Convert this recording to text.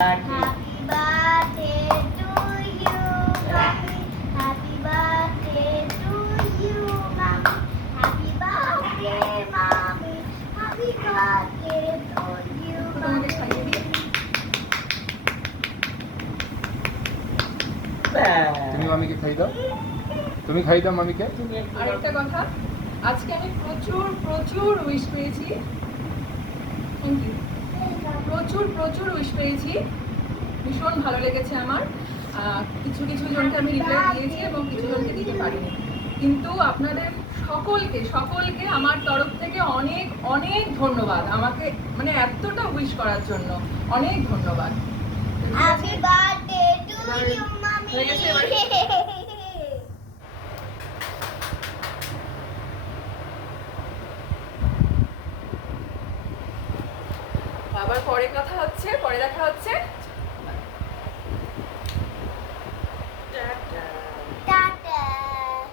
Happy birthday to you, mommy. Happy birthday to you, mommy. Happy birthday, mommy. Happy birthday to you, mommy. তুমি মামিকে খাই দাও, তুমি খাই দাও মামিকে। আরেকটা কথা, আজকে আমি প্রচুর প্রচুর উইশ পেয়েছি। Thank you. প্রচুর প্রচুর উইশ পেয়েছি, ভীষণ ভালো লেগেছে আমার। কিছু কিছু জনকে আমি রিপ্লাই দিয়েছি এবং কিছু জনকে দিতে পারিনি, কিন্তু আপনাদের সকলকে সকলকে আমার তরফ থেকে অনেক অনেক ধন্যবাদ। আমাকে মানে এতটা উইশ করার জন্য অনেক ধন্যবাদ।